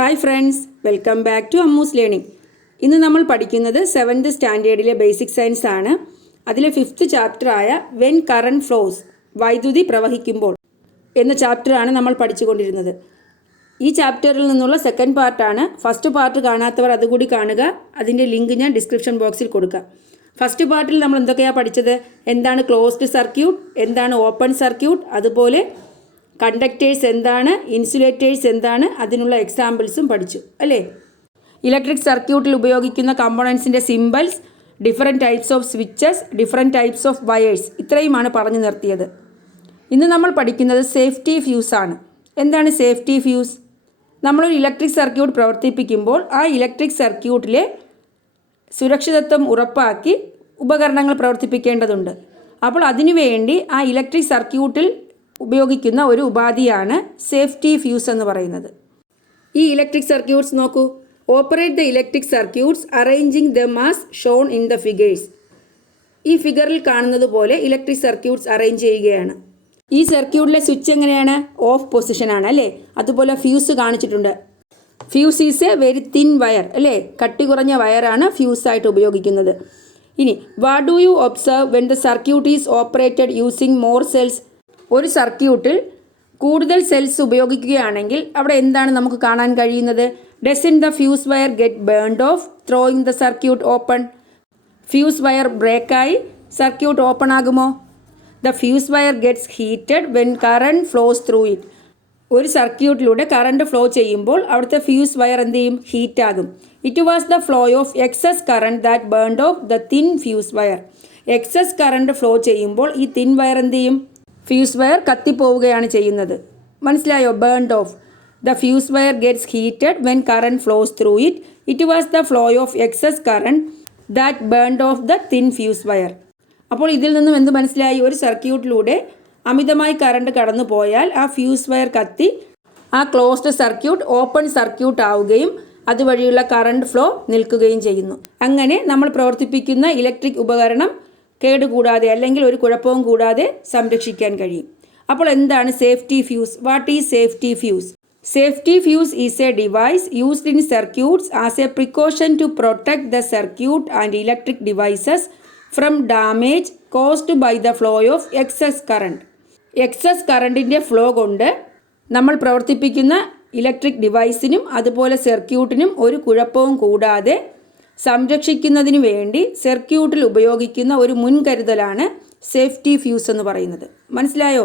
Hi friends, welcome back to Ammu's learning. ഇന്ന് നമ്മൾ പഠിക്കുന്നത് 7th സ്റ്റാൻഡേർഡിലെ ബേസിക് സയൻസ് ആണ്. അതിലെ 5th ചാപ്റ്ററായ വെൻ കറണ്ട് ഫ്ലോസ്, വൈദ്യുതി പ്രവഹിക്കുമ്പോൾ എന്ന ചാപ്റ്ററാണ് നമ്മൾ പഠിച്ചുകൊണ്ടിരുന്നത്. ഈ ചാപ്റ്ററിൽ നിന്നുള്ള സെക്കൻഡ് പാർട്ടാണ്. ഫസ്റ്റ് പാർട്ട് കാണാത്തവർ അതുകൂടി കാണുക. അതിൻ്റെ ലിങ്ക് ഞാൻ ഡിസ്ക്രിപ്ഷൻ ബോക്സിൽ കൊടുക്കാം. ഫസ്റ്റ് പാർട്ടിൽ നമ്മൾ എന്തൊക്കെയാണ് പഠിച്ചത്? എന്താണ് ക്ലോസ്ഡ് സർക്യൂട്ട്, എന്താണ് ഓപ്പൺ സർക്യൂട്ട്, അതുപോലെ കണ്ടക്ടേഴ്സ് എന്താണ്, ഇൻസുലേറ്റേഴ്സ് എന്താണ്, അതിനുള്ള എക്സാമ്പിൾസും പഠിച്ചു അല്ലേ. ഇലക്ട്രിക് സർക്യൂട്ടിൽ ഉപയോഗിക്കുന്ന കമ്പോണൻസിൻ്റെ symbols, different types of switches, different types of wires, ഇത്രയുമാണ് പറഞ്ഞു നിർത്തിയത്. ഇന്ന് നമ്മൾ പഠിക്കുന്നത് സേഫ്റ്റി ഫ്യൂസ് ആണ്. എന്താണ് സേഫ്റ്റി ഫ്യൂസ്? നമ്മളൊരു ഇലക്ട്രിക് സർക്യൂട്ട് പ്രവർത്തിപ്പിക്കുമ്പോൾ ആ ഇലക്ട്രിക് സർക്യൂട്ടിലെ സുരക്ഷിതത്വം ഉറപ്പാക്കി ഉപകരണങ്ങൾ പ്രവർത്തിപ്പിക്കേണ്ടതുണ്ട്. അപ്പോൾ അതിനുവേണ്ടി ആ ഇലക്ട്രിക് സർക്യൂട്ടിൽ ഉപയോഗിക്കുന്ന ഒരു ഉപാധിയാണ് സേഫ്റ്റി ഫ്യൂസ് എന്ന് പറയുന്നത്. ഈ ഇലക്ട്രിക് സർക്യൂട്ട്സ് നോക്കൂ. Operate the electric circuits arranging them as shown in the figures. ഈ ഫിഗറിൽ കാണുന്നത് പോലെ ഇലക്ട്രിക് സർക്യൂട്ട്സ് അറേഞ്ച് ചെയ്യുകയാണ്. ഈ സർക്യൂട്ടിലെ സ്വിച്ച് എങ്ങനെയാണ്? ഓഫ് പൊസിഷനാണ് അല്ലേ. അതുപോലെ ഫ്യൂസ് കാണിച്ചിട്ടുണ്ട്. Fuse is A very thin wire അല്ലേ. കട്ടി കുറഞ്ഞ വയറാണ് ഫ്യൂസായിട്ട് ഉപയോഗിക്കുന്നത്. ഇനി what do you observe when the circuit is operated using more cells? ഒരു സർക്യൂട്ടിൽ കൂടുതൽ സെൽസ് ഉപയോഗിക്കുകയാണെങ്കിൽ അവിടെ എന്താണ് നമുക്ക് കാണാൻ കഴിയുന്നത്? Doesn't the fuse wire get burned off throwing the circuit open? Fuse wire ബ്രേക്കായി സർക്യൂട്ട് ഓപ്പൺ ആകുമോ? The fuse wire gets heated when current flows through it. ഒരു സർക്യൂട്ടിലൂടെ കറണ്ട് ഫ്ലോ ചെയ്യുമ്പോൾ അവിടുത്തെ ഫ്യൂസ് വയർ എന്ത് ചെയ്യും? ഹീറ്റ് ആകും. It was the flow of excess current that burned off the thin fuse wire. Excess current flow ചെയ്യുമ്പോൾ ഈ thin wire എന്ത് ചെയ്യും? ഫ്യൂസ് വയർ കത്തിപ്പോവുകയാണ് ചെയ്യുന്നത്. മനസ്സിലായോ? Burned off. The fuse wire gets heated when current flows through it. It was the flow of excess current that burned off the thin fuse wire. അപ്പോൾ ഇതിൽ നിന്നും എന്ത് മനസ്സിലായി? ഒരു സർക്യൂട്ടിലൂടെ അമിതമായി കറണ്ട് കടന്നു പോയാൽ ആ ഫ്യൂസ് വയർ കത്തി ആ ക്ലോസ്ഡ് സർക്യൂട്ട് ഓപ്പൺ സർക്യൂട്ട് ആവുകയും അതുവഴിയുള്ള കറണ്ട് ഫ്ലോ നിൽക്കുകയും ചെയ്യുന്നു. അങ്ങനെ നമ്മൾ പ്രവർത്തിപ്പിക്കുന്ന ഇലക്ട്രിക് ഉപകരണം കേടുകൂടാതെ അല്ലെങ്കിൽ ഒരു കുഴപ്പവും കൂടാതെ സംരക്ഷിക്കാൻ കഴിയും. അപ്പോൾ എന്താണ് safety fuse? What is safety fuse? Safety fuse is a device used in circuits as a precaution to protect the circuit and electric devices from damage caused by the flow of excess current. Excess കറണ്ടിൻ്റെ flow കൊണ്ട് നമ്മൾ പ്രവർത്തിപ്പിക്കുന്ന electric ഡിവൈസിനും അതുപോലെ സർക്യൂട്ടിനും ഒരു കുഴപ്പവും കൂടാതെ സംരക്ഷിക്കുന്നതിന് വേണ്ടി സർക്യൂട്ടിൽ ഉപയോഗിക്കുന്ന ഒരു മുൻകരുതലാണ് സേഫ്റ്റി ഫ്യൂസ് എന്ന് പറയുന്നത്. മനസ്സിലായോ?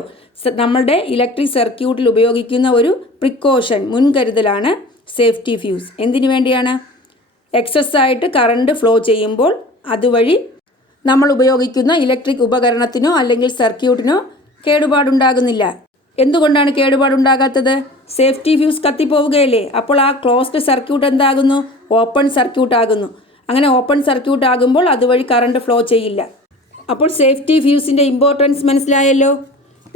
നമ്മളുടെ ഇലക്ട്രിക് സർക്യൂട്ടിൽ ഉപയോഗിക്കുന്ന ഒരു പ്രിക്കോഷൻ, മുൻകരുതലാണ് സേഫ്റ്റി ഫ്യൂസ്. എന്തിനു വേണ്ടിയാണ്? എക്സസ് ആയിട്ട് കറണ്ട് ഫ്ലോ ചെയ്യുമ്പോൾ അതുവഴി നമ്മൾ ഉപയോഗിക്കുന്ന ഇലക്ട്രിക് ഉപകരണത്തിനോ അല്ലെങ്കിൽ സർക്യൂട്ടിനോ കേടുപാടുണ്ടാകുന്നില്ല. എന്തുകൊണ്ടാണ് കേടുപാടുണ്ടാകാത്തത്? Safety fuse കത്തിപ്പോവുകയല്ലേ. അപ്പോൾ ആ ക്ലോസ്ഡ് സർക്യൂട്ട് എന്താകുന്നു? ഓപ്പൺ സർക്യൂട്ട് ആകുന്നു. അങ്ങനെ ഓപ്പൺ സർക്യൂട്ട് ആകുമ്പോൾ അതുവഴി കറണ്ട് ഫ്ലോ ചെയ്യില്ല. അപ്പോൾ സേഫ്റ്റി ഫ്യൂസിൻ്റെ ഇമ്പോർട്ടൻസ് മനസ്സിലായല്ലോ.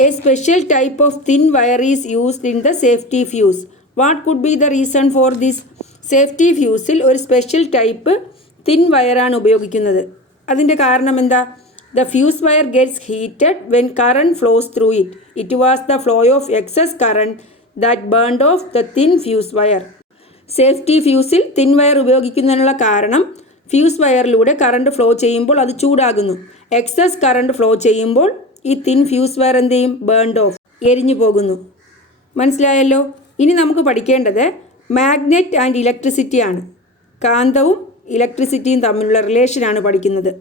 A special type of thin wire is used in the safety fuse. What could be the reason for this? സേഫ്റ്റി ഫ്യൂസിൽ ഒരു സ്പെഷ്യൽ ടൈപ്പ് തിൻ വയറാണ് ഉപയോഗിക്കുന്നത്. അതിൻ്റെ കാരണം എന്താ? The fuse wire gets heated when current flows through it. It was the flow of excess current that burned off the thin fuse wire. Safety ഫ്യൂസിൽ thin wire ഉപയോഗിക്കുന്നതിനുള്ള കാരണം ഫ്യൂസ് വയറിലൂടെ കറണ്ട് ഫ്ലോ ചെയ്യുമ്പോൾ അത് ചൂടാകുന്നു. Excess current flow ചെയ്യുമ്പോൾ ഈ thin fuse wire എന്ത് ചെയ്യും? Burned of, എരിഞ്ഞു പോകുന്നു. മനസ്സിലായല്ലോ. ഇനി നമുക്ക് പഠിക്കേണ്ടത് മാഗ്നെറ്റ് ആൻഡ് ഇലക്ട്രിസിറ്റി ആണ്. കാന്തവും ഇലക്ട്രിസിറ്റിയും തമ്മിലുള്ള റിലേഷനാണ് പഠിക്കുന്നത്.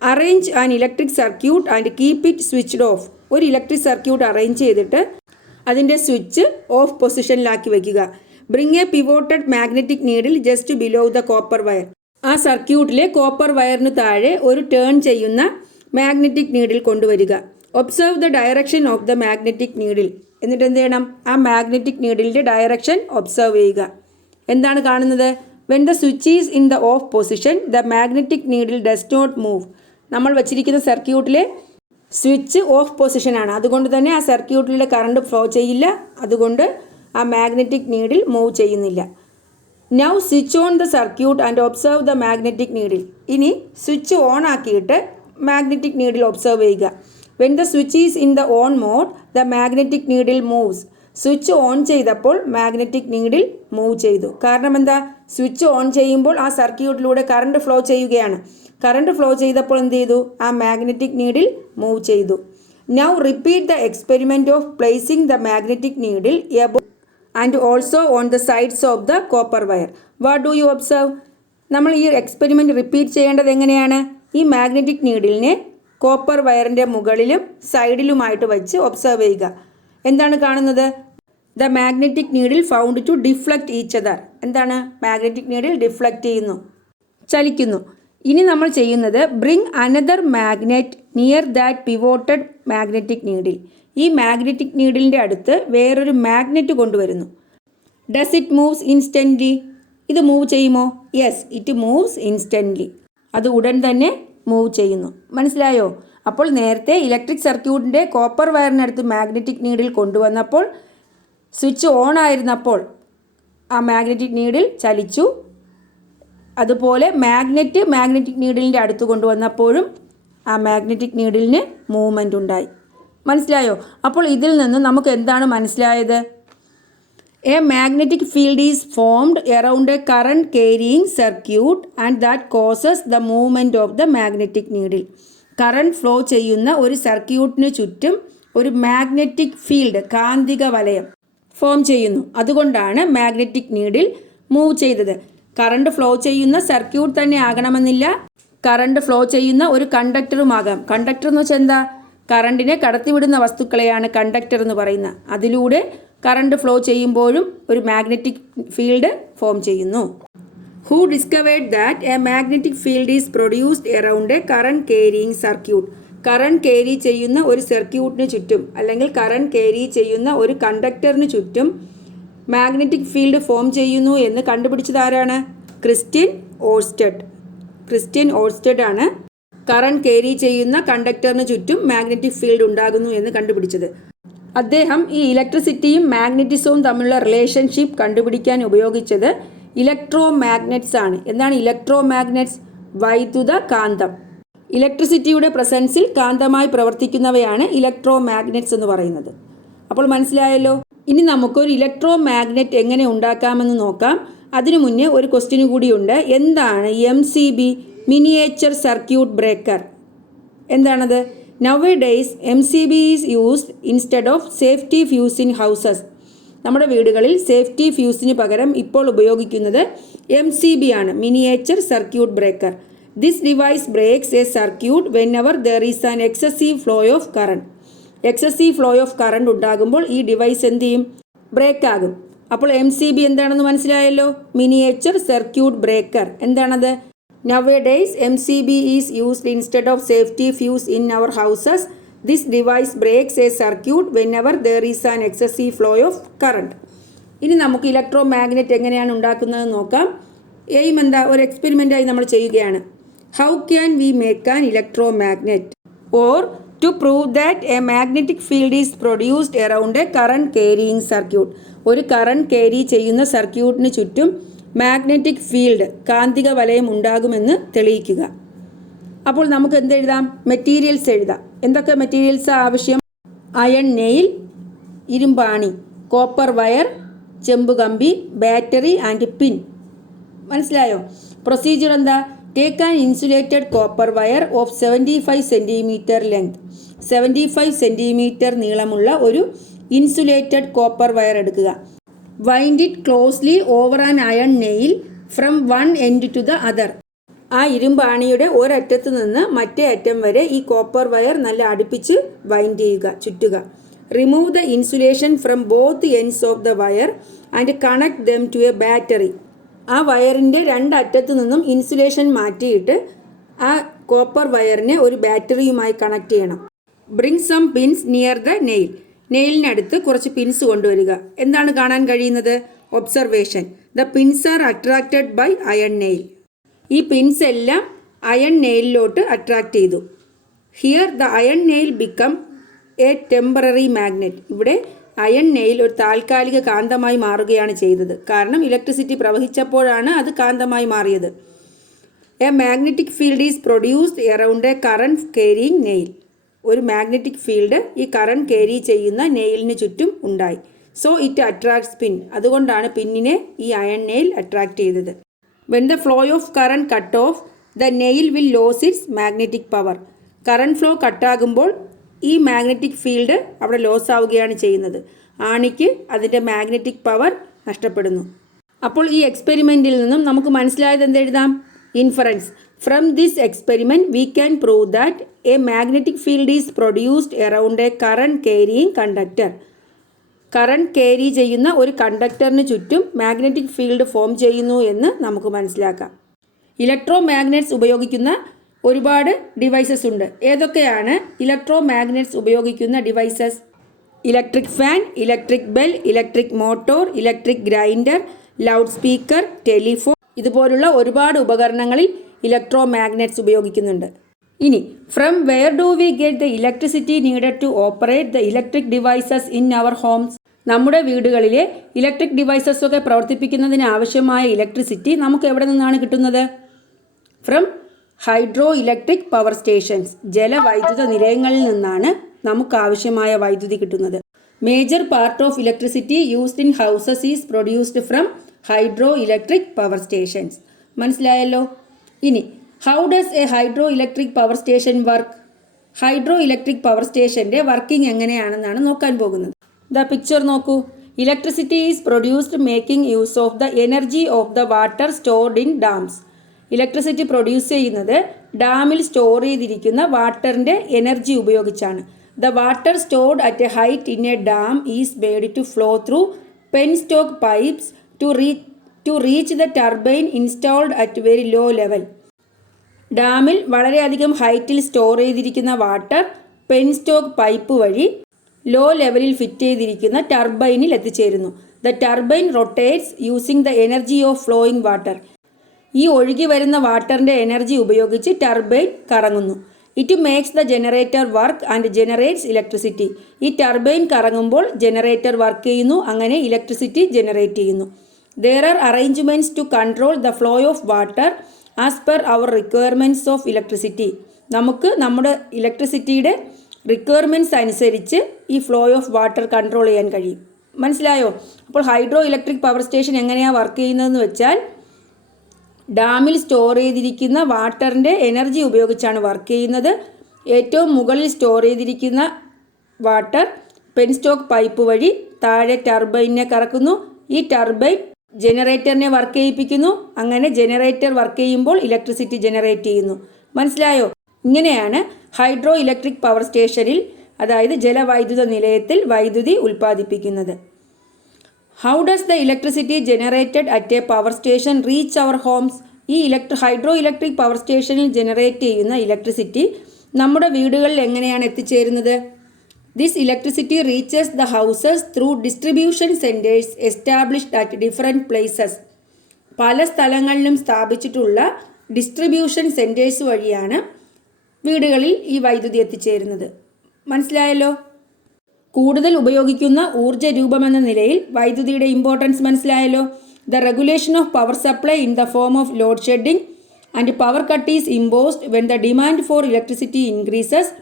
Arrange an electric circuit and keep it switched off. ഒരു ഇലക്ട്രിക് സർക്യൂട്ട് അറേഞ്ച് ചെയ്തിട്ട് അതിൻ്റെ സ്വിച്ച് ഓഫ് പൊസിഷനിലാക്കി വയ്ക്കുക. Bring a pivoted magnetic needle just below the copper wire. ആ സർക്യൂട്ടിലെ കോപ്പർ വയറിന് താഴെ ഒരു ടേൺ ചെയ്യുന്ന മാഗ്നറ്റിക് നീഡിൽ കൊണ്ടുവരിക. Observe the direction of the magnetic needle. എന്നിട്ട് എന്ത് ചെയ്യണം? ആ മാഗ്നറ്റിക് നീഡിലിൻ്റെ ഡയറക്ഷൻ ഒബ്സർവ് ചെയ്യുക. എന്താണ് കാണുന്നത്? When the switch is in the off position the magnetic needle does not move. നമ്മൾ വച്ചിരിക്കുന്ന സർക്യൂട്ടിലെ സ്വിച്ച് ഓഫ് പൊസിഷനാണ്. അതുകൊണ്ട് തന്നെ ആ സർക്യൂട്ടിലെ കറണ്ട് ഫ്ലോ ചെയ്യില്ല. അതുകൊണ്ട് ആ മാഗ്നറ്റിക് നീഡിൽ മൂവ് ചെയ്യുന്നില്ല. Now switch on the circuit and observe the magnetic needle. ഇനി സ്വിച്ച് ഓൺ ആക്കിയിട്ട് മാഗ്നറ്റിക് നീഡിൽ ഒബ്സർവ് ചെയ്യുക. When the switch is in the on mode the magnetic needle moves. Switch on ചെയ്തപ്പോൾ magnetic needle move ചെയ്തു. കാരണം എന്താ? Switch on ചെയ്യുമ്പോൾ ആ സർക്യൂട്ടിലൂടെ കറണ്ട് ഫ്ലോ ചെയ്യുകയാണ്. കറണ്ട് ഫ്ലോ ചെയ്തപ്പോൾ എന്ത് ചെയ്തു? ആ മാഗ്നറ്റിക് നീഡിൽ മൂവ് ചെയ്തു. Now repeat the experiment of placing the magnetic needle above and also on the sides of the copper wire. What do you observe? നമ്മൾ ഈ എക്സ്പെരിമെൻറ്റ് റിപ്പീറ്റ് ചെയ്യേണ്ടത് എങ്ങനെയാണ്? ഈ മാഗ്നറ്റിക് നീഡിലിനെ കോപ്പർ വയറിൻ്റെ മുകളിലും സൈഡിലുമായിട്ട് വെച്ച് ഒബ്സർവ് ചെയ്യുക. എന്താണ് കാണുന്നത്? The magnetic needle found to deflect each other. എന്താണ്? മാഗ്നറ്റിക് നീഡിൽ ഡിഫ്ലക്റ്റ് ചെയ്യുന്നു, ചലിക്കുന്നു. ഇനി നമ്മൾ ചെയ്യുന്നത് bring another magnet near that pivoted magnetic needle. ഈ മാഗ്നറ്റിക് നീഡിലിൻ്റെ അടുത്ത് വേറൊരു മാഗ്നറ്റ് കൊണ്ടുവരുന്നു. Does it moves instantly? ഇത് മൂവ് ചെയ്യുമോ? Yes, it moves instantly. അത് ഉടൻ തന്നെ മൂവ് ചെയ്യുന്നു. മനസ്സിലായോ? അപ്പോൾ നേരത്തെ ഇലക്ട്രിക് സർക്യൂട്ടിൻ്റെ കോപ്പർ വയറിനടുത്ത് മാഗ്നറ്റിക് നീഡിൽ കൊണ്ടുവന്നപ്പോൾ സ്വിച്ച് ഓൺ ആയിരുന്നപ്പോൾ ആ മാഗ്നറ്റിക് നീഡിൽ ചലിച്ചു. അതുപോലെ മാഗ്നറ്റിക് നീഡിലിൻ്റെ അടുത്ത് കൊണ്ടുവന്നപ്പോഴും ആ മാഗ്നറ്റിക് നീഡിലിന് മൂവ്മെൻ്റ് ഉണ്ടായി. മനസ്സിലായോ? അപ്പോൾ ഇതിൽ നിന്ന് നമുക്ക് എന്താണ് മനസ്സിലായത്? A magnetic field is formed around a current carrying circuit and that causes the movement of the magnetic needle. Current flow ചെയ്യുന്ന ഒരു സർക്യൂട്ടിന് ചുറ്റും ഒരു മാഗ്നറ്റിക് ഫീൽഡ്, കാന്തിക വലയം ഫോം ചെയ്യുന്നു. അതുകൊണ്ടാണ് മാഗ്നറ്റിക് നീഡിൽ മൂവ് ചെയ്തത്. കറണ്ട് ഫ്ലോ ചെയ്യുന്ന സർക്യൂട്ട് തന്നെ ആകണമെന്നില്ല, കറണ്ട് ഫ്ലോ ചെയ്യുന്ന ഒരു കണ്ടക്ടറുമാകാം. കണ്ടക്ടർ എന്ന് വെച്ചാൽ എന്താ? കറണ്ടിനെ കടത്തിവിടുന്ന വസ്തുക്കളെയാണ് കണ്ടക്ടർ എന്ന് പറയുന്നത്. അതിലൂടെ കറണ്ട് ഫ്ലോ ചെയ്യുമ്പോഴും ഒരു മാഗ്നറ്റിക് ഫീൽഡ് ഫോം ചെയ്യുന്നു. Who discovered that a magnetic field is produced around a current carrying circuit. Current carry ചെയ്യുന്ന ഒരു സർക്യൂട്ടിന് ചുറ്റും അല്ലെങ്കിൽ കറണ്ട് കേരി ചെയ്യുന്ന ഒരു കണ്ടക്ടറിന് ചുറ്റും മാഗ്നറ്റിക് ഫീൽഡ് ഫോം ചെയ്യുന്നു എന്ന് കണ്ടുപിടിച്ചത് ആരാണ്? ക്രിസ്റ്റ്യൻ ഓഴ്സ്റ്റഡ് ആണ് കറണ്ട് കേരി ചെയ്യുന്ന കണ്ടക്ടറിന് ചുറ്റും മാഗ്നറ്റിക് ഫീൽഡ് ഉണ്ടാകുന്നു എന്ന് കണ്ടുപിടിച്ചത്. അദ്ദേഹം ഈ ഇലക്ട്രിസിറ്റിയും മാഗ്നറ്റിസവും തമ്മിലുള്ള റിലേഷൻഷിപ്പ് കണ്ടുപിടിക്കാൻ ഉപയോഗിച്ചത് ഇലക്ട്രോ മാഗ്നറ്റ്സ് ആണ്. എന്താണ് ഇലക്ട്രോ മാഗ്നറ്റ്സ്? വൈദ്യുത കാന്തം. ഇലക്ട്രിസിറ്റിയുടെ പ്രസൻസിൽ കാന്തമായി പ്രവർത്തിക്കുന്നവയാണ് ഇലക്ട്രോ മാഗ്നറ്റ്സ് എന്ന് പറയുന്നത്. അപ്പോൾ മനസ്സിലായല്ലോ. ഇനി നമുക്കൊരു ഇലക്ട്രോ മാഗ്നറ്റ് എങ്ങനെ ഉണ്ടാക്കാമെന്ന് നോക്കാം. അതിനു മുന്നേ ഒരു ക്വസ്റ്റ്യൻ കൂടിയുണ്ട്. എന്താണ് MCB, മിനിയേച്ചർ സർക്യൂട്ട് ബ്രേക്കർ? എന്താണത്? Nowadays MCB is used instead of safety fuse in houses. നമ്മുടെ വീടുകളിൽ സേഫ്റ്റി ഫ്യൂസിന് പകരം ഇപ്പോൾ ഉപയോഗിക്കുന്നത് MCB ആണ്, miniature circuit breaker. This device breaks a circuit whenever there is an excessive flow of current. Excessive flow of current ഉണ്ടാകുമ്പോൾ ഈ device എന്ത് ചെയ്യും? ബ്രേക്ക് ആകും. അപ്പോൾ MCB എന്താണെന്ന് മനസ്സിലായല്ലോ. Miniature circuit breaker. എന്താണത്? Nowadays MCB is used instead of safety fuse in our houses. This device breaks a circuit whenever there is an excessive flow of current. ഇനി നമുക്ക് ഇലക്ട്രോ മാഗ്നറ്റ് എങ്ങനെയാണ് ഉണ്ടാക്കുന്നത് നോക്കാം. എയിം എന്താ? ഒരു എക്സ്പെരിമെൻ്റായി നമ്മൾ ചെയ്യുകയാണ്. How can we make an electro magnet? Or to prove that a magnetic field is produced around a current carrying circuit. ഒരു കറണ്ട് കേരി ചെയ്യുന്ന സർക്യൂട്ടിന് ചുറ്റും മാഗ്നറ്റിക് ഫീൽഡ്, കാന്തിക വലയം ഉണ്ടാകുമെന്ന് തെളിയിക്കുക. അപ്പോൾ നമുക്ക് എന്തെഴുതാം? മെറ്റീരിയൽസ് എഴുതാം. എന്തൊക്കെ മെറ്റീരിയൽസ് ആവശ്യം? അയൺ നെയിൽ, ഇരുമ്പാണി, കോപ്പർ വയർ, ചെമ്പുകമ്പി, ബാറ്ററി ആൻഡ് പിൻ. മനസ്സിലായോ? പ്രൊസീജിയർ എന്താ? Take an insulated copper wire of 75 centimetre length. 75 centimetre നീളമുള്ള ഒരു ഇൻസുലേറ്റഡ് കോപ്പർ വയർ എടുക്കുക. Wind it closely over an iron nail from one end to the other. ആ ഇരുമ്പാണിയുടെ ഒരറ്റത്ത് നിന്ന് മറ്റേ അറ്റം വരെ ഈ കോപ്പർ വയർ നല്ല അടുപ്പിച്ച് വൈൻഡ് ചെയ്യുക, ചുറ്റുക. Remove the insulation from both ends of the wire and connect them to a battery. ആ വയറിൻ്റെ രണ്ടറ്റത്തു നിന്നും ഇൻസുലേഷൻ മാറ്റിയിട്ട് ആ കോപ്പർ വയറിനെ ഒരു ബാറ്ററിയുമായി കണക്ട് ചെയ്യണം. Bring some pins near the nail. നെയിലിനടുത്ത് കുറച്ച് പിൻസ് കൊണ്ടുവരിക. എന്താണ് കാണാൻ കഴിയുന്നത്? Observation. The pins R attracted by iron nail. ഈ പിൻസ് എല്ലാം അയൺ നെയിലിലോട്ട് അട്രാക്റ്റ് ചെയ്തു. Here the iron nail become A temporary magnet. ഇവിടെ അയൺ നെയിൽ ഒരു താൽക്കാലിക കാന്തമായി മാറുകയാണ് ചെയ്തത്. കാരണം ഇലക്ട്രിസിറ്റി പ്രവഹിച്ചപ്പോഴാണ് അത് കാന്തമായി മാറിയത്. A magnetic field is produced around a current carrying nail. ഒരു മാഗ്നറ്റിക് ഫീൽഡ് ഈ കറണ്ട് കേരി ചെയ്യുന്ന നെയിലിന് ചുറ്റും ഉണ്ടായി. So it attracts pin. അതുകൊണ്ടാണ് പിന്നിനെ ഈ അയൺ നെയിൽ അട്രാക്റ്റ് ചെയ്തത്. When the flow of current cut off, the nail will lose its magnetic power. Current flow കട്ടാകുമ്പോൾ ഈ മാഗ്നറ്റിക് ഫീൽഡ് അവിടെ ലോസ് ആവുകയാണ് ചെയ്യുന്നത്. ആണിക്ക് അതിൻ്റെ മാഗ്നറ്റിക് പവർ നഷ്ടപ്പെടുന്നു. അപ്പോൾ ഈ എക്സ്പെരിമെൻറ്റിൽ നിന്നും നമുക്ക് മനസ്സിലായത് എന്തെഴുതാം? Inference. From this experiment we can prove that a magnetic field is produced around a current carrying conductor. Current carry ചെയ്യുന്ന ഒരു കണ്ടക്ടറിന് ചുറ്റും മാഗ്നറ്റിക് ഫീൽഡ് ഫോം ചെയ്യുന്നു എന്ന് നമുക്ക് മനസ്സിലാക്കാം. ഇലക്ട്രോ മാഗ്നറ്റ്സ് ഉപയോഗിക്കുന്ന ഒരുപാട് ഡിവൈസസ് ഉണ്ട്. ഏതൊക്കെയാണ് ഇലക്ട്രോ മാഗ്നറ്റ്സ് ഉപയോഗിക്കുന്ന devices? Electric fan, electric bell, electric motor, electric grinder, loudspeaker, telephone, ഇതുപോലുള്ള ഒരുപാട് ഉപകരണങ്ങളിൽ ഇലക്ട്രോ മാഗ്നറ്റ്സ് ഉപയോഗിക്കുന്നുണ്ട്. ഇനി from where do we get the electricity needed to operate the electric devices in our homes? നമ്മുടെ വീടുകളിലെ electric devices ഒക്കെ പ്രവർത്തിപ്പിക്കുന്നതിന് ആവശ്യമായ electricity നമുക്ക് എവിടെ നിന്നാണ് കിട്ടുന്നത്? From hydro electric power stations. ജലവൈദ്യുത നിലയങ്ങളിൽ നിന്നാണ് നമുക്ക് ആവശ്യമായ വൈദ്യുതി കിട്ടുന്നത്. Major part of electricity used in houses is produced from hydro electric power stations. മനസ്സിലായല്ലോ? ഇനി how does A hydro electric power station work? Hydro electric power സ്റ്റേഷൻ്റെ വർക്കിംഗ് എങ്ങനെയാണെന്നാണ് നോക്കാൻ പോകുന്നത്. ദ പിക്ചർ നോക്കൂ. Electricity is produced making use of the energy of the water stored in dams. Electricity produce ചെയ്യുന്നത് ഡാമിൽ store ചെയ്തിരിക്കുന്ന വാട്ടറിൻ്റെ energy ഉപയോഗിച്ചാണ്. The water stored at a height in a dam is made to flow through penstock pipes to reach the turbine installed at very low level. ഡാമിൽ വളരെയധികം ഹൈറ്റിൽ store ചെയ്തിരിക്കുന്ന water penstock pipe വഴി low ലെവലിൽ fit ചെയ്തിരിക്കുന്ന ടർബൈനിൽ എത്തിച്ചേരുന്നു. The turbine rotates using the energy of flowing water. ഈ ഒഴുകി വരുന്ന വാട്ടറിൻ്റെ എനർജി ഉപയോഗിച്ച് ടർബൈൻ കറങ്ങുന്നു. It makes the generator work and generates electricity. ഈ ടർബൈൻ കറങ്ങുമ്പോൾ ജനറേറ്റർ വർക്ക് ചെയ്യുന്നു, അങ്ങനെ ഇലക്ട്രിസിറ്റി ജനറേറ്റ് ചെയ്യുന്നു. There are arrangements to control the flow of water as per our requirements of electricity. നമുക്ക് നമ്മുടെ ഇലക്ട്രിസിറ്റിയുടെ റിക്വയർമെൻറ്റ്സ് അനുസരിച്ച് ഈ ഫ്ലോ ഓഫ് വാട്ടർ കൺട്രോൾ ചെയ്യാൻ കഴിയും. മനസ്സിലായോ? അപ്പോൾ ഹൈഡ്രോ ഇലക്ട്രിക് പവർ സ്റ്റേഷൻ എങ്ങനെയാണ് വർക്ക് ചെയ്യുന്നതെന്ന് വെച്ചാൽ ഡാമിൽ സ്റ്റോർ ചെയ്തിരിക്കുന്ന വാട്ടറിൻ്റെ എനർജി ഉപയോഗിച്ചാണ് വർക്ക് ചെയ്യുന്നത്. ഏറ്റവും മുകളിൽ സ്റ്റോർ ചെയ്തിരിക്കുന്ന വാട്ടർ പെൻസ്റ്റോക്ക് പൈപ്പ് വഴി താഴെ ടർബൈനെ കറക്കുന്നു. ഈ ടർബൈൻ ജനറേറ്ററിനെ വർക്ക് ചെയ്യിപ്പിക്കുന്നു. അങ്ങനെ ജനറേറ്റർ വർക്ക് ചെയ്യുമ്പോൾ ഇലക്ട്രിസിറ്റി ജനറേറ്റ് ചെയ്യുന്നു. മനസ്സിലായോ? ഇങ്ങനെയാണ് ഹൈഡ്രോ ഇലക്ട്രിക് പവർ സ്റ്റേഷനിൽ, അതായത് ജലവൈദ്യുത നിലയത്തിൽ വൈദ്യുതി ഉൽപ്പാദിപ്പിക്കുന്നത്. How does the electricity generated at a power station reach our homes? ഈ ഹൈഡ്രോ ഇലക്ട്രിക് പവർ സ്റ്റേഷനിൽ ജനറേറ്റ് ചെയ്യുന്ന ഇലക്ട്രിസിറ്റി നമ്മുടെ വീടുകളിൽ എങ്ങനെയാണ് എത്തിച്ചേരുന്നത്? This electricity reaches the houses through distribution centres established at different places. പല സ്ഥലങ്ങളിലും സ്ഥാപിച്ചിട്ടുള്ള ഡിസ്ട്രിബ്യൂഷൻ സെൻറ്റേഴ്സ് വഴിയാണ് വീടുകളിൽ ഈ വൈദ്യുതി എത്തിച്ചേരുന്നത്. മനസ്സിലായല്ലോ? കൂടുതൽ ഉപയോഗിക്കുന്ന ഊർജ്ജ രൂപമെന്ന നിലയിൽ വൈദ്യുതിയുടെ ഇമ്പോർട്ടൻസ് മനസ്സിലായല്ലോ. The regulation of power supply in the form of load shedding and power cut is imposed when the demand for electricity increases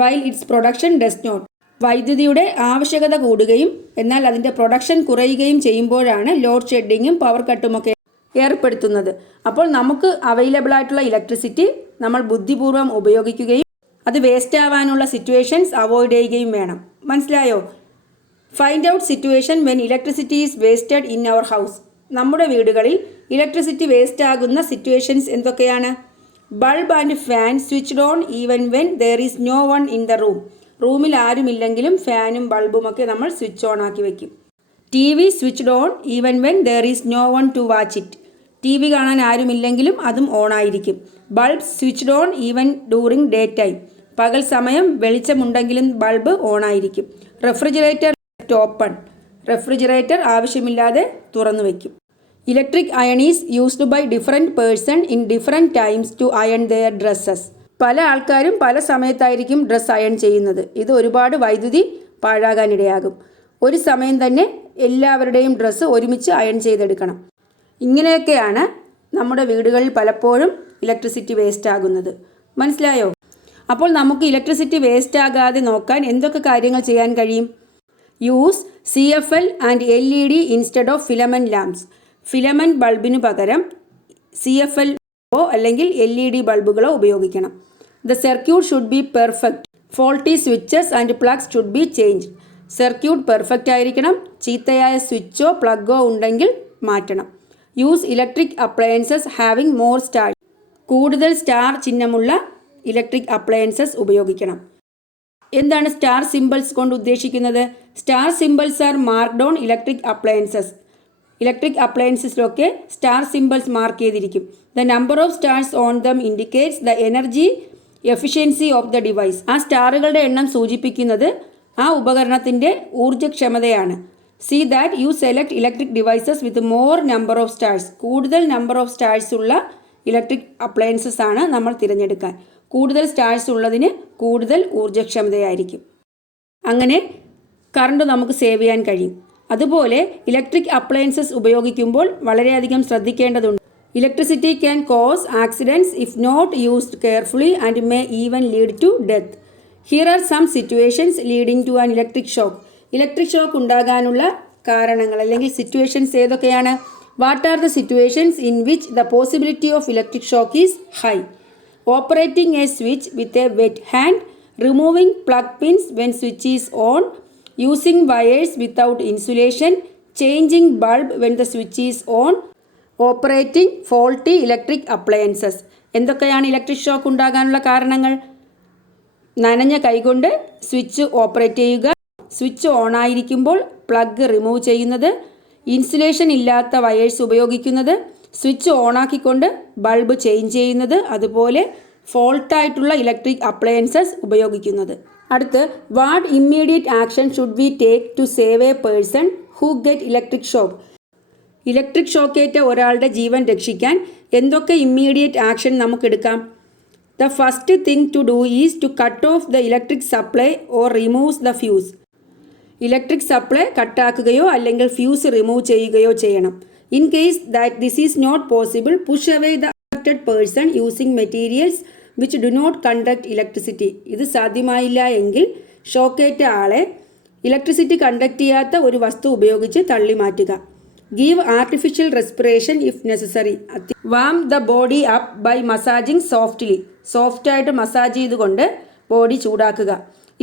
while its production does not. വൈദ്യുതിയുടെ ആവശ്യകത കൂടുകയും എന്നാൽ അതിൻ്റെ പ്രൊഡക്ഷൻ കുറയുകയും ചെയ്യുമ്പോഴാണ് ലോഡ് ഷെഡിങ്ങും പവർ കട്ടുമൊക്കെ ഏർപ്പെടുത്തുന്നത്. അപ്പോൾ നമുക്ക് അവൈലബിൾ ആയിട്ടുള്ള ഇലക്ട്രിസിറ്റി നമ്മൾ ബുദ്ധിപൂർവ്വം ഉപയോഗിക്കുകയും അത് വേസ്റ്റ് ആവാനുള്ള സിറ്റുവേഷൻസ് അവോയ്ഡ് ചെയ്യുകയും വേണം. മനസ്സിലായോ? Find out situation when electricity is wasted in our house. നമ്മുടെ വീടുകളിൽ ഇലക്ട്രിസിറ്റി വേസ്റ്റ് ആകുന്ന സിറ്റുവേഷൻസ് എന്തൊക്കെയാണ്? Bulb and fan switched on even when there is no one in the room. റൂമിൽ ആരുമില്ലെങ്കിലും ഫാനും ബൾബുമൊക്കെ നമ്മൾ സ്വിച്ച് ഓൺ ആക്കി വയ്ക്കും. T V switched on even when there is no one to watch it. T V കാണാൻ ആരുമില്ലെങ്കിലും അതും ഓണായിരിക്കും. Bulb switched on even during day time. പകൽ സമയം വെളിച്ചമുണ്ടെങ്കിലും ബൾബ് ഓണായിരിക്കും. Refrigerator left open. റെഫ്രിജറേറ്റർ ആവശ്യമില്ലാതെ തുറന്നു വയ്ക്കും. Electric iron is used by different person in different times to iron their dresses. പല ആൾക്കാരും പല സമയത്തായിരിക്കും ഡ്രസ്സ് അയൺ ചെയ്യുന്നത്. ഇത് ഒരുപാട് വൈദ്യുതി പാഴാകാനിടയാകും. ഒരു സമയം തന്നെ എല്ലാവരുടെയും ഡ്രസ്സ് ഒരുമിച്ച് അയൺ ചെയ്തെടുക്കണം. ഇങ്ങനെയൊക്കെയാണ് നമ്മുടെ വീടുകളിൽ പലപ്പോഴും ഇലക്ട്രിസിറ്റി വേസ്റ്റ് ആകുന്നത്. മനസ്സിലായോ? അപ്പോൾ നമുക്ക് ഇലക്ട്രിസിറ്റി വേസ്റ്റ് ആകാതെ നോക്കാൻ എന്തൊക്കെ കാര്യങ്ങൾ ചെയ്യാൻ കഴിയും? Use CFL and LED instead of filament lamps. Filament ബൾബിന് പകരം CFL അല്ലെങ്കിൽ LED ബൾബുകളോ ഉപയോഗിക്കണം. The circuit should be perfect. Faulty switches and plugs should be change. Circuit perfect ആയിരിക്കണം. ചീത്തയായ സ്വിച്ചോ പ്ലഗോ ഉണ്ടെങ്കിൽ മാറ്റണം. Use electric appliances having more star. കൂടുതൽ സ്റ്റാർ ചിഹ്നമുള്ള ഇലക്ട്രിക് അപ്ലയൻസസ് ഉപയോഗിക്കണം. എന്താണ് സ്റ്റാർ സിംബൽസ് കൊണ്ട് ഉദ്ദേശിക്കുന്നത്? Star symbols are marked on electric appliances. Electric അപ്ലയൻസസിലൊക്കെ സ്റ്റാർ സിംബൽസ് മാർക്ക് ചെയ്തിരിക്കും. The number of stars on them indicates the energy efficiency of the device. ആ സ്റ്റാറുകളുടെ എണ്ണം സൂചിപ്പിക്കുന്നത് ആ ഉപകരണത്തിൻ്റെ ഊർജ്ജക്ഷമതയാണ്. See that you select electric devices with more number of stars. കൂടുതൽ നമ്പർ ഓഫ് സ്റ്റാർസ് ഉള്ള ഇലക്ട്രിക് അപ്ലയൻസസ് ആണ് നമ്മൾ തിരഞ്ഞെടുക്കാൻ. കൂടുതൽ സ്റ്റാർസ് ഉള്ളതിന് കൂടുതൽ ഊർജ്ജക്ഷമതയായിരിക്കും. അങ്ങനെ കറണ്ട് നമുക്ക് സേവ് ചെയ്യാൻ കഴിയും. അതുപോലെ ഇലക്ട്രിക് അപ്ലയൻസസ് ഉപയോഗിക്കുമ്പോൾ വളരെയധികം ശ്രദ്ധിക്കേണ്ടതുണ്ട്. Electricity can cause accidents if not used carefully and may even lead to death. Here are some situations leading to an electric shock. Electric shock ഉണ്ടാകാനുള്ള കാരണങ്ങൾ അല്ലെങ്കിൽ സിറ്റുവേഷൻസ് ഏതൊക്കെയാണ്? What are the situations in which the possibility of electric shock is high? Operating a switch with a wet hand, removing plug pins when switch is on, using wires without insulation, changing bulb when the switch is on, operating faulty electric appliances. എന്തൊക്കെയാണ് electric shock ഉണ്ടാകാനുള്ള കാരണങ്ങൾ? നനഞ്ഞ കൈകൊണ്ട് switch operate ചെയ്യുക, switch ഓണായിരിക്കുമ്പോൾ plug remove ചെയ്യുന്നത്, insulation ഇല്ലാത്ത wires ഉപയോഗിക്കുന്നത്, സ്വിച്ച് ഓണാക്കിക്കൊണ്ട് ബൾബ് ചേഞ്ച് ചെയ്യുന്നത്, അതുപോലെ ഫോൾട്ടായിട്ടുള്ള ഇലക്ട്രിക് അപ്ലയൻസസ് ഉപയോഗിക്കുന്നത്. അടുത്ത് what immediate action should we take to save a person who get electric shock. Electric ഷോക്കേറ്റ ഒരാളുടെ ജീവൻ രക്ഷിക്കാൻ എന്തൊക്കെ ഇമ്മീഡിയറ്റ് ആക്ഷൻ നമുക്കെടുക്കാം? The first thing to do is to cut off the electric supply or removes the fuse. Electric supply കട്ടാക്കുകയോ അല്ലെങ്കിൽ fuse remove ചെയ്യുകയോ ചെയ്യണം. In case that this is not possible, push away the affected person using materials which do not conduct electricity. ഇത് സാധ്യമായില്ല എങ്കിൽ ഷോക്കേറ്റ ആളെ electricity conduct ചെയ്യാത്ത ഒരു വസ്തു ഉപയോഗിച്ച് തള്ളി മാറ്റുക. Give artificial respiration if necessary. Warm the body up by massaging softly. സോഫ്റ്റായിട്ട് മസാജ് ചെയ്തുകൊണ്ട് ബോഡി ചൂടാക്കുക.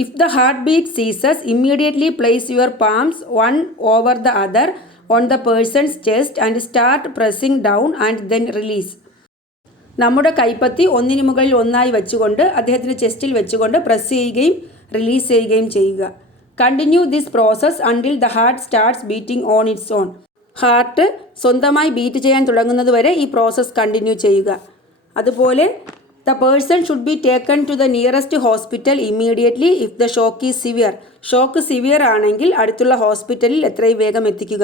If the heart beat ceases, immediately place your palms one over the other on the person's chest and start pressing down and then release. നമ്മുടെ കൈപ്പത്തി ഒന്നിനു മുകളിൽ ഒന്നായി വെച്ചുകൊണ്ട് അദ്ദേഹത്തിൻ്റെ ചെസ്റ്റിൽ വെച്ചുകൊണ്ട് പ്രസ് ചെയ്യുകയും റിലീസ് ചെയ്യുകയും ചെയ്യുക. Continue this process until the heart starts beating on its own. Heart സ്വന്തമായി ബീറ്റ് ചെയ്യാൻ തുടങ്ങുന്നത് വരെ ഈ പ്രോസസ്സ് കണ്ടിന്യൂ ചെയ്യുക. അതുപോലെ the person should be taken to the nearest hospital immediately if the shock is severe. Shock severe ആണെങ്കിൽ അടുത്തുള്ള ഹോസ്പിറ്റലിൽ എത്രയും വേഗം എത്തിക്കുക.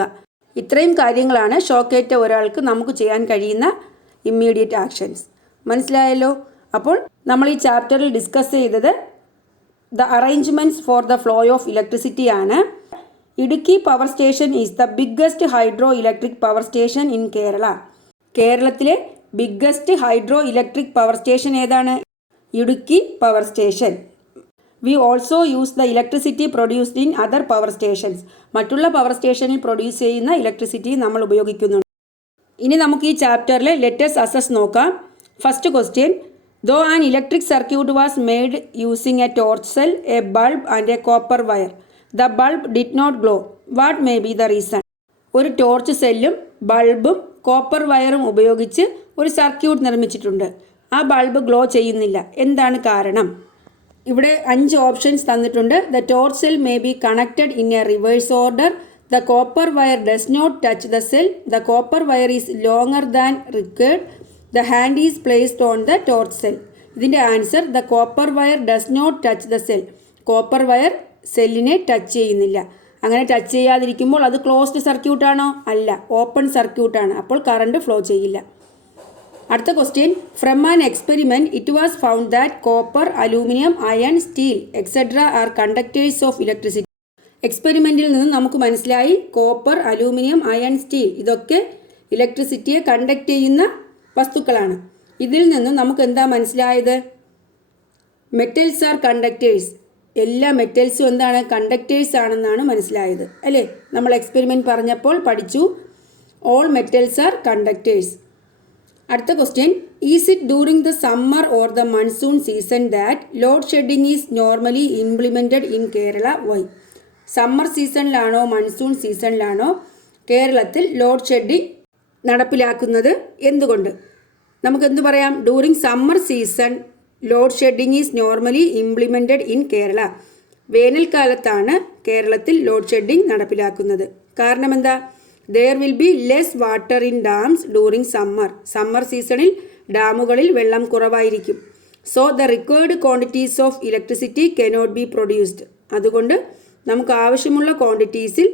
ഇത്രയും കാര്യങ്ങളാണ് ഷോക്കേറ്റ ഒരാൾക്ക് നമുക്ക് ചെയ്യാൻ കഴിയുന്ന ഇമ്മീഡിയറ്റ് ആക്ഷൻസ്. മനസ്സിലായല്ലോ? അപ്പോൾ നമ്മൾ ഈ ചാപ്റ്ററിൽ ഡിസ്കസ് ചെയ്തത് the arrangements for the flow of electricity ആണ്. Idukki power station is the biggest hydro electric power station in Kerala. കേരളത്തിലെ biggest hydro electric power station ഏതാണ്? Idukki power station. We also use the electricity produced in other power stations. മറ്റുള്ള power സ്റ്റേഷനിൽ produce ചെയ്യുന്ന electricity നമ്മൾ ഉപയോഗിക്കുന്നുണ്ട്. ഇനി നമുക്ക് ഈ ചാപ്റ്ററിലെ ലെറ്റസ് അസസ് നോക്കാം. First question, though an electric circuit was made using a torch cell, a bulb and a copper wire. The bulb did not glow. What may be the reason? ഒരു torch സെല്ലും ബൾബും copper വയറും ഉപയോഗിച്ച് ഒരു circuit നിർമ്മിച്ചിട്ടുണ്ട്. ആ bulb glow ചെയ്യുന്നില്ല. എന്താണ് കാരണം? ഇവിടെ 5 ഓപ്ഷൻസ് തന്നിട്ടുണ്ട്. The torch cell may be connected in a reverse order. The copper wire does not touch the cell. The copper wire is longer than required. The hand is placed on the torch cell. ഇതിൻ്റെ answer the copper wire does not touch the cell. Copper wire സെല്ലിനെ touch ചെയ്യുന്നില്ല. അങ്ങനെ touch ചെയ്യാതിരിക്കുമ്പോൾ അത് closed സർക്യൂട്ടാണോ? അല്ല, open സർക്യൂട്ടാണ്. അപ്പോൾ current flow ചെയ്യില്ല. അടുത്ത question, from an experiment it was found that copper, aluminium, iron, steel etcetera are conductors of electricity. എക്സ്പെരിമെൻറ്റിൽ നിന്ന് നമുക്ക് മനസ്സിലായി കോപ്പർ, അലൂമിനിയം, അയൺ, സ്റ്റീൽ ഇതൊക്കെ ഇലക്ട്രിസിറ്റിയെ കണ്ടക്ട് ചെയ്യുന്ന വസ്തുക്കളാണ്. ഇതിൽ നിന്നും നമുക്ക് എന്താ മനസ്സിലായത്? Metals are conductors. എല്ലാ മെറ്റൽസും എന്താണ്, കണ്ടക്ടേഴ്സ് ആണെന്നാണ് മനസ്സിലായത് അല്ലേ. നമ്മൾ എക്സ്പെരിമെൻറ്റ് പറഞ്ഞപ്പോൾ പഠിച്ചു ഓൾ മെറ്റൽസ് ആർ കണ്ടക്ടേഴ്സ്. അടുത്ത question, is it during the summer or the monsoon season that load shedding is normally implemented in Kerala? Why? Summer സീസണിലാണോ മൺസൂൺ സീസണിലാണോ കേരളത്തിൽ ലോഡ് ഷെഡിങ് നടപ്പിലാക്കുന്നത്? എന്തുകൊണ്ട്? നമുക്കെന്ത് പറയാം, during summer season load shedding is normally implemented in Kerala. വേനൽക്കാലത്താണ് കേരളത്തിൽ load shedding നടപ്പിലാക്കുന്നത്. കാരണം എന്താ? There will be less water in dams during summer. Summer സീസണിൽ ഡാമുകളിൽ വെള്ളം കുറവായിരിക്കും. So the required quantities of electricity cannot be produced. അതുകൊണ്ട് നമുക്ക് ആവശ്യമുള്ള ക്വാണ്ടിറ്റീസിൽ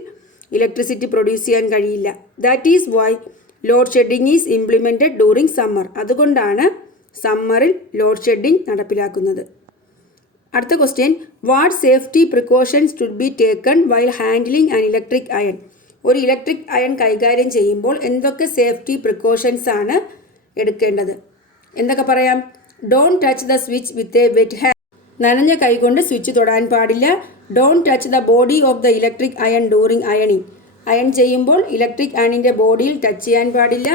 ഇലക്ട്രിസിറ്റി പ്രൊഡ്യൂസ് ചെയ്യാൻ കഴിയില്ല. That is why load shedding is implemented during summer. അതുകൊണ്ടാണ് സമ്മറിൽ ലോഡ് ഷെഡിങ് നടപ്പിലാക്കുന്നത്. അടുത്ത question, what safety precautions should be taken while handling an electric iron? ഒരു ഇലക്ട്രിക് അയൺ കൈകാര്യം ചെയ്യുമ്പോൾ എന്തൊക്കെ സേഫ്റ്റി പ്രിക്കോഷൻസ് ആണ് എടുക്കേണ്ടത്? എന്തൊക്കെ പറയാം? Don't touch the switch with a wet hand. നനഞ്ഞ കൈകൊണ്ട് സ്വിച്ച് തൊടാൻ പാടില്ല. Don't touch the body of the electric iron during അയണിങ്. അയൺ ചെയ്യുമ്പോൾ ഇലക്ട്രിക് അയണിൻ്റെ ബോഡിയിൽ ടച്ച് ചെയ്യാൻ പാടില്ല.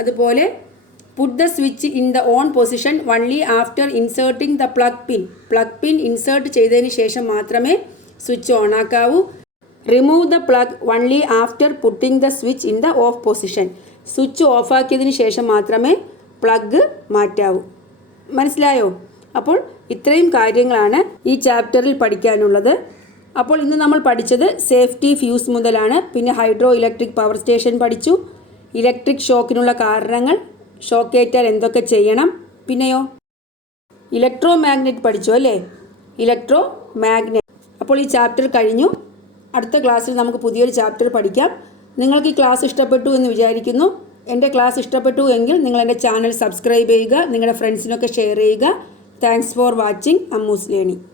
അതുപോലെ put the switch in the on position only after inserting the plug pin. Plug pin insert ചെയ്തതിന് ശേഷം മാത്രമേ സ്വിച്ച് ഓൺ ആക്കാവൂ. Remove the plug only after putting the switch in the off position. Switch ഓഫാക്കിയതിന് ശേഷം മാത്രമേ plug മാറ്റാവൂ. മനസ്സിലായോ? അപ്പോൾ ഇത്രയും കാര്യങ്ങളാണ് ഈ ചാപ്റ്ററിൽ പഠിക്കാനുള്ളത്. അപ്പോൾ ഇന്ന് നമ്മൾ പഠിച്ചത് സേഫ്റ്റി ഫ്യൂസ് മുതലാണ്. പിന്നെ ഹൈഡ്രോ ഇലക്ട്രിക് പവർ സ്റ്റേഷൻ പഠിച്ചു, ഇലക്ട്രിക് ഷോക്കിനുള്ള കാരണങ്ങൾ, ഷോക്കേറ്റാൽ എന്തൊക്കെ ചെയ്യണം, പിന്നെയോ ഇലക്ട്രോ മാഗ്നറ്റ് പഠിച്ചു അല്ലേ, ഇലക്ട്രോ മാഗ്നറ്റ്. അപ്പോൾ ഈ ചാപ്റ്റർ കഴിഞ്ഞു. അടുത്ത ക്ലാസ്സിൽ നമുക്ക് പുതിയൊരു ചാപ്റ്റർ പഠിക്കാം. നിങ്ങൾക്ക് ഈ ക്ലാസ് ഇഷ്ടപ്പെട്ടു എന്ന് വിചാരിക്കുന്നു. എൻ്റെ ക്ലാസ് ഇഷ്ടപ്പെട്ടു എങ്കിൽ നിങ്ങൾ എൻ്റെ ചാനൽ സബ്സ്ക്രൈബ് ചെയ്യുക, നിങ്ങളുടെ ഫ്രണ്ട്സിനൊക്കെ ഷെയർ ചെയ്യുക. Thanks for watching Ammu's learning.